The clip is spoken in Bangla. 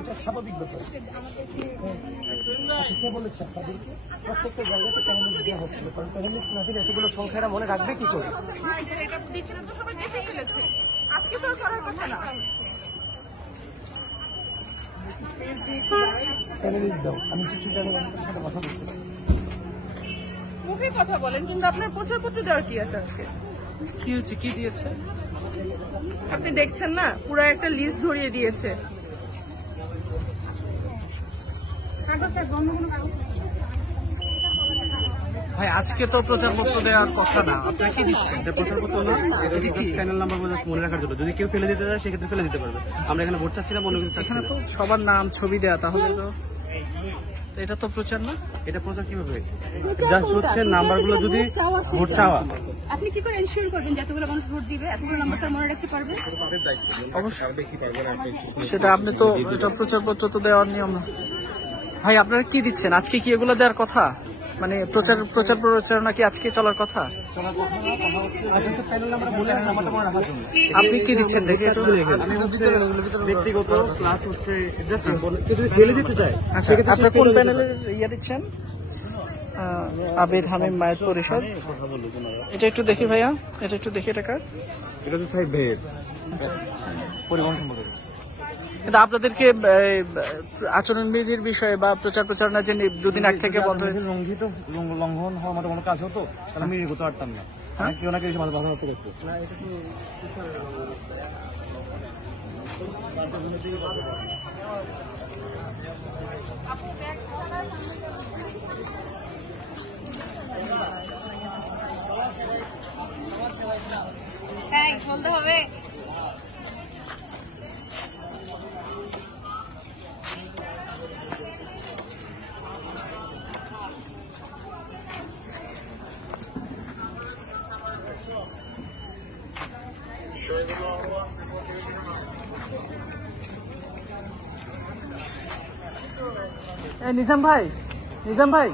এটা স্বাভাবিক ব্যাপার। বলেছে আপনাদেরকে প্রত্যেকটা জায়গাতে প্যানেলিস্ট দেওয়া হচ্ছিল, কারণ প্যানেলিস্ট না দিলে এতগুলো সংখ্যারা মনে রাখবে কি করে? প্যানেলিস্ট দাও, আমি কিছু জানি সাথে কথা বলতে পারি। মুখে কথা বলেন, কিন্তু আপনার প্রচারপত্র দেওয়ার কি আছে আজকে? কি হচ্ছে, কি দিয়েছে আপনি দেখছেন না, পুরো একটা লিস্ট ধরিয়ে দিয়েছে। ভাই আজকে তো প্রচারপত্র দেওয়ার কথা না, আপনারা কি দিচ্ছেন? এটা প্রচারপত্র না, এটা কি প্যানেল নাম্বার মনে রাখার জন্য। যদি কেউ ফেলে দিতে চায় সেক্ষেত্রে ফেলে দিতে পারবে। আমরা এখানে ভোট চাচ্ছিলাম, অন্য কিছু চাচ্ছি এখানে না। তো সবার নাম ছবি দেয়া, তাহলে তো এটা তো প্রচার না। এটা প্রচার কিভাবে? জাস্ট হচ্ছে নাম্বারগুলো যদি ভোট চাওয়া। আপনি কি করে এনশিওর করবেন যে এতগুলো মানুষ ভোট দিবে, এতগুলো নাম্বারটা মনে রাখতে পারবে? সেটা আপনি তো, এটা প্রচারপত্র তো দেওয়ার নিয়ম না। ভাই আপনারা কি দিচ্ছেন আজকে? কি এগুলো দেওয়ার কথা? মানে প্রচারণা কি আজকে চলার কথা? আপনি কি দিচ্ছেন দেখে একটু? ব্যক্তিগত ক্লাস হচ্ছে যদি ফেলে দিতে চায়। আচ্ছা, আপনার কোন প্যানেলের ইয়ে দিচ্ছেন? আবেদ হামিম মায়ের পরিষদ। এটা একটু দেখি ভাইয়া, এটা একটু দেখি। টাকা এটা তো সাহেব ভাইয়ের পরিবহন সম্পর্কে। কিন্তু আপনাদেরকে আচরণবিধির বিষয়ে বা প্রচারণা যে দুদিন আগ থেকে বন্ধ হয়েছে, লঙ্ঘন হওয়ার মতো কোনো কাজ হতো তাহলে আমি এগোতে পারতাম না। কেউ না কেউ বাধা হতে দেখতো। বলতে হবে। নিজাম ভাই